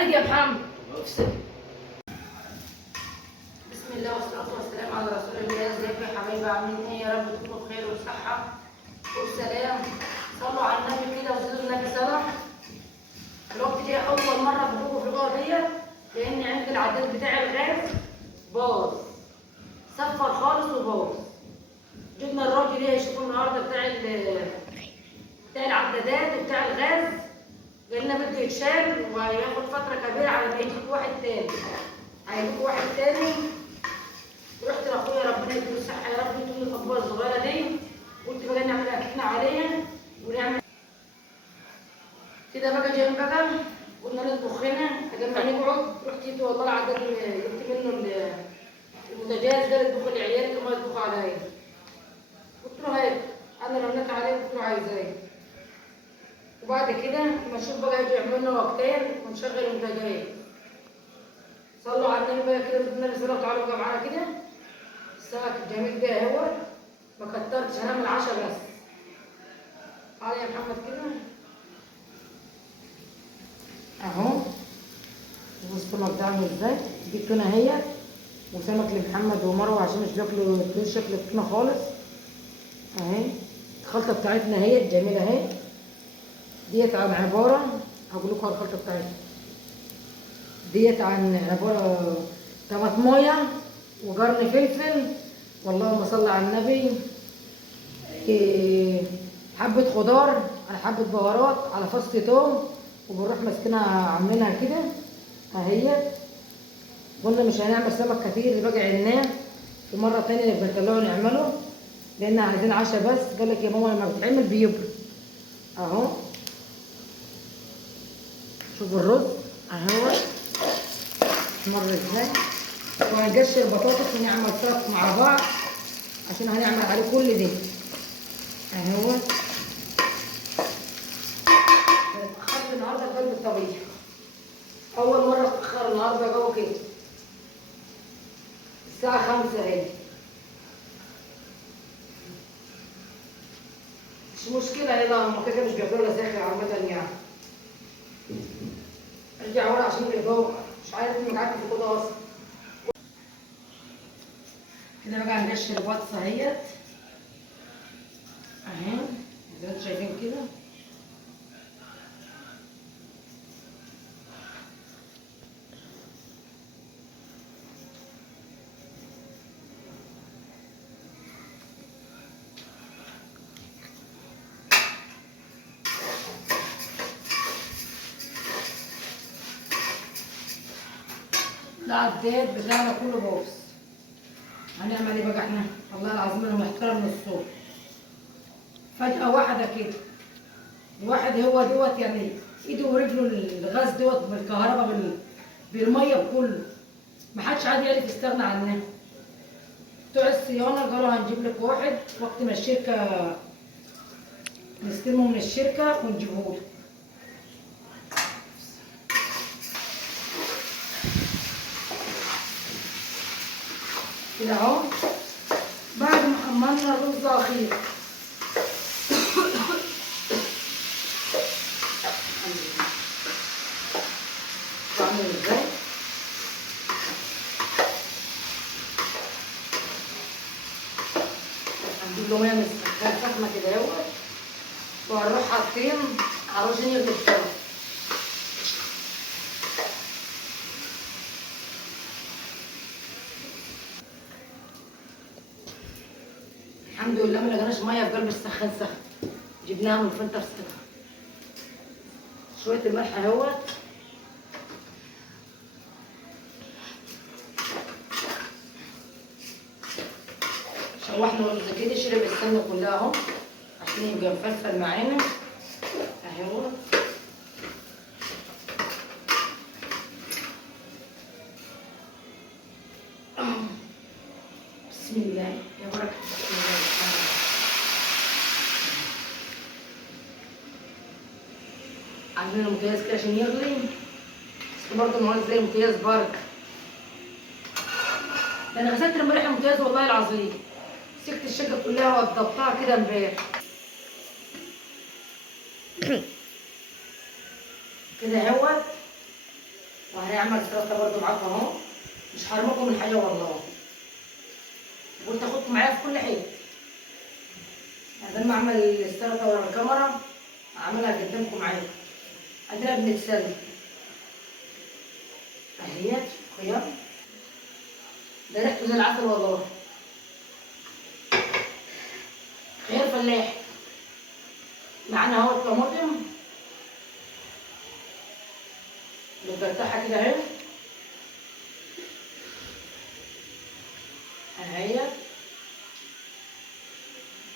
عالج يا محمد. بسم الله والصلاة والسلام على رسول الله. ازيكم يا حبايبي، عاملين ايه؟ يا رب تكونوا بخير وصحة والسلام. صلوا على النبي كده وزيدوا النبي صلاة. الوقت دي أول مرة بتوقف في الأوضة ديت، لأن عندي العداد بتاع الغاز باظ، صفر خالص وباظ. جبنا الراجل ايه يشوف النهارده بتاع العدادات وبتاع الغاز، قالنا بده يتشال وهياخد فترة كبيرة على ما يجيب واحد تاني. هيجيب واحد تاني. رحت لاخويا ربنا يديله الصحة يا رب، يديله الأطباق الصغيرة دي، قلت بقى نعمل أكلنا عليها ونعمل كده بقى. جايين بقى قلنا نطبخ هنا قبل ما نقعد. رحت جبت والله العداد جبت منه البوتاجاز، قال اطبخوا لعيالك وما يطبخوا عليا. قلت له هات، انا رنيت عليه قلت له عايزاه. وبعد كده لما نشوف بقى يجي يعمل لنا وقتين ونشغل البوتاجاز. صلوا على النبي بقى كده، النبي صلى الله عليه وسلم معانا كده. السمك الجميل ده اهو، ما كترتش، هنعمل 10 بس. تعالى يا محمد كده اهو. بص السمك ده عامل ازاي. دي التونه اهي، وسمك لمحمد ومروه عشان مش بياكلوا شكل التونه خالص اهي. الخلطه بتاعتنا اهي الجميله اهي، ديت عن عباره، هقول لكم على الخلطه بتاعتنا ديت عن عباره طماطمايه وقرن فلفل، واللهم صل على النبي، حبه خضار على حبه بهارات على فص توم، وبنروح ماسكينها عاملينها كده اهي. قلنا مش هنعمل سمك كتير بقى، عناه في مره تانيه نبقى نطلعه نعمله، لان عايزين عشاء بس. قال لك يا ماما لما بتعمل بيبرد اهو. شوفوا الرز اهو مر ازاي، وهنقشر البطاطس ونعمل سلطه مع بعض عشان هنعمل عليه كل ده اهو. اتاخرت النهارده في قلب الطبيخ، اول مره اتاخر النهارده جو كده. الساعه 5 اهي، مش مشكله. هنا هم كده مش بياكلوا الا ساخن عامه يعني. ارجع ورا عشان الاضاءه، مش عارف انك قعدت في الاوضه اصلا. كده بقى هنقشر البطاطس اهيت اهي زي ما انتم شايفين كده. العداد بتاعنا كله باظ. هنعمل ايه بقى احنا؟ والله العظيم انا محتار من الصبح. فجأة واحدة كده، الواحد هو دوت يعني ايده ورجله الغاز دوت بالكهرباء بالميه بكله، محدش عاد يعرف يستغنى عنها. بتوع الصيانة قالوا هنجيب لك واحد وقت ما الشركة نستلمه من الشركة ونجيبه لك. كده اهو. بعد ما حمرنا الرز اخير بعمل ازاي؟ هنجيب له ميه من السخان سخنه كده اهوت، وهنروح حاطين عشان يغلي بسرعه. الحمد لله ما لقيناش ميه في قلب السخان سخن، جبناها من الفلتر سخن. شويه الملح اهوت، شوحنا الرز كده شرب السمنه كلها اهو عشان يبقى مفلفل معانا اهو. بسم الله يا بركه، بسم الله الرحمن الرحيم. عاملين المقياس كده عشان يغلي، بس برضه المواد زي المقياس برد. ده انا غسلت امبارح المقياس والله العظيم، مسكت الشقه كلها وضبطها كده امبارح كده اهوت. وهنعمل سلطه برضه معاكم اهو، مش هرمكم من الحياه والله، قلت اخدكم معايا في كل حته. لما اعمل السلطه ورا الكاميرا اعملها قدامكم معايا. عندنا بنتسلى اهيت خيار، ده ريحته زي العسل والله، خيار فلاح. معانا اهو الطماطم بنقطعها كده اهي اهيت،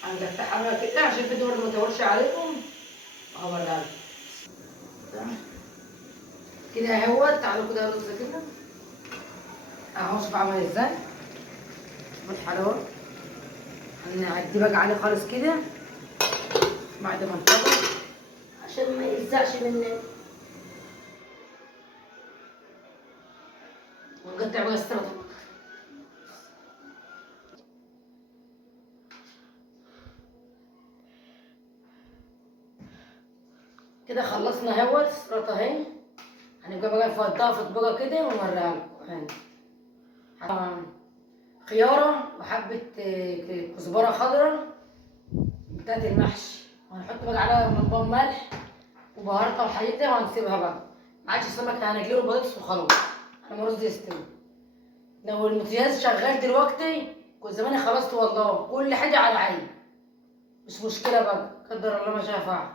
هنقطعها بقى كده عشان الفيديو برضه ما يطولش عليكم، اوريها لكم كده اهوت. تعالوا كده رز كده اهو، شوف عامل ازاي بالحلاوه. هنعدي بقى عليه خالص كده بعد ما انطبق عشان ما يلزقش مننا، ونقطع بقى السلطه. كده خلصنا اهوت السلطه اهي، هنبقى بقى نفضها في اطباق كده ونوريها لكم اهي. خياره وحبه كزبره خضراء بتاعت المحشي، وهنحط بقى عليها نظام ملح وبهاراتها وحاجتها وهنسيبها بقى. ما عادش السمك، هنجيله بطاطس وخلاص لما الرز يستوي. لو المكياج شغال دلوقتي كنت زماني خلصت والله، كل حاجه على عين، مش مشكله بقى، قدر الله ما شاء فعل.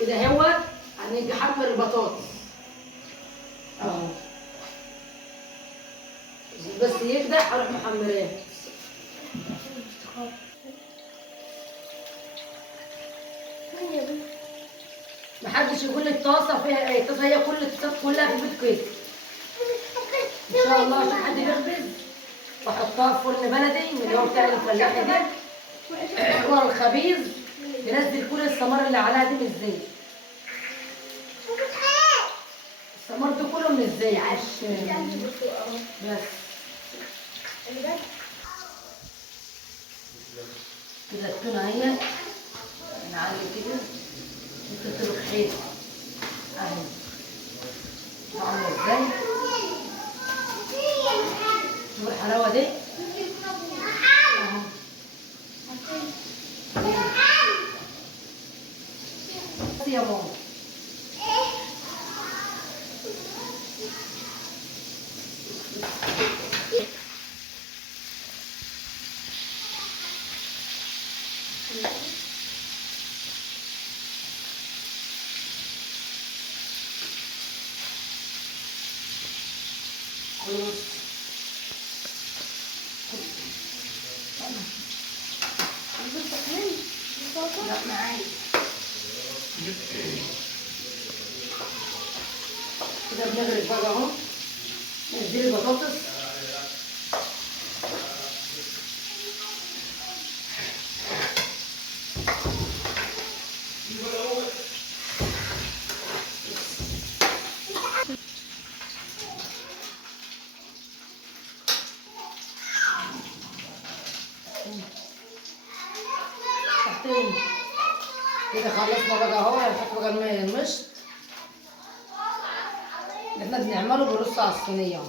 كده اهوت هنيجي حمر البطاطس اهو، بس يبدا اروح محمراه. محدش يقول لي الطاسه فيها ايه، الطاسه هي كل الطاسات كلها في البيت كده ان شاء الله، عشان حد يخبز. واحطها في فرن بلدي من اللي هو بتاع الفلاح ده ورا الخبيز، ينزل كل الثمار اللي عليها دي من الزيت. الثمار ده كله من الزيت بس. كده التونه اهي نعلي كده، نحط له خيط اهي، عامله ازاي؟ شوف الحلاوه دي اهو. يا ماما لا معايا كده بنغرف بقى اهو، ننزل البطاطس تحتهم. كده خلصنا بقى اهو، هنحط بقى المشط اللي احنا بنعمله بنرص على الصينيه اهو.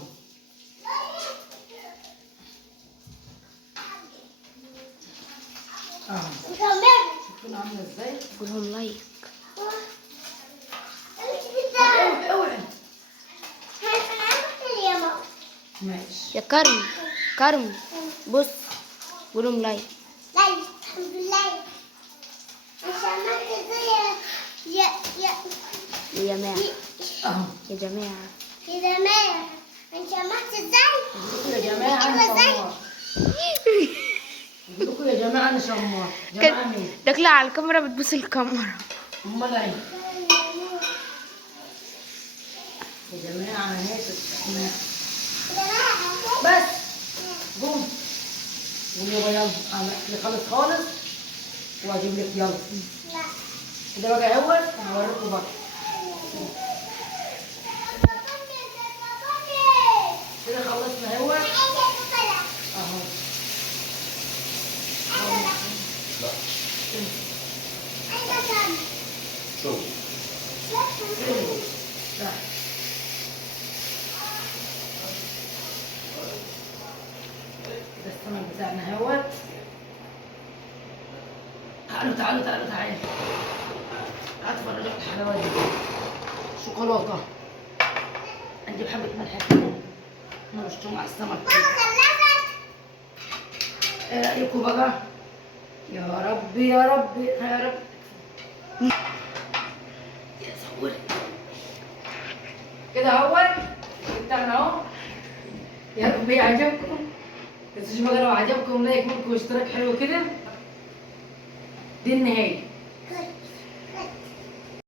شوفوا عامله ازاي، قولهم لايك. اوعي ماشي يا كرم كرم بص، قولهم لايك. لايك الحمد لله. عشان ما يا يا جماعة اهو. يا جماعة يا جماعة انت سمعت ازاي؟ يا جماعه انا شمار، بقول لكم يا جماعه انا شمار. جماعه مين؟ داخلة على الكاميرا بتبص الكاميرا. امال ايه يا جماعه؟ انا هيك بس قوم قوم يابا يلا، خلص خالص واجيب لك يلا. كده بقى اهوت هوريكم بقى. كده خلصنا اهوت اهو. ده. ده السمك بتاعنا اهوت. تعالوا تعالوا تعالوا تعالوا. اتفرج على الحلاوه دي. شوكولاته. نجيب حبه ملح كده نرشهم على السمك. ايه رايكم بقى؟ يا رب يا رب يا رب. يا صوري كده اهوت بتاعنا اهو. يا رب يعجبكم. بس بقى لو عجبكم لايك منكم واشتراك حلو كده. دي النهايه.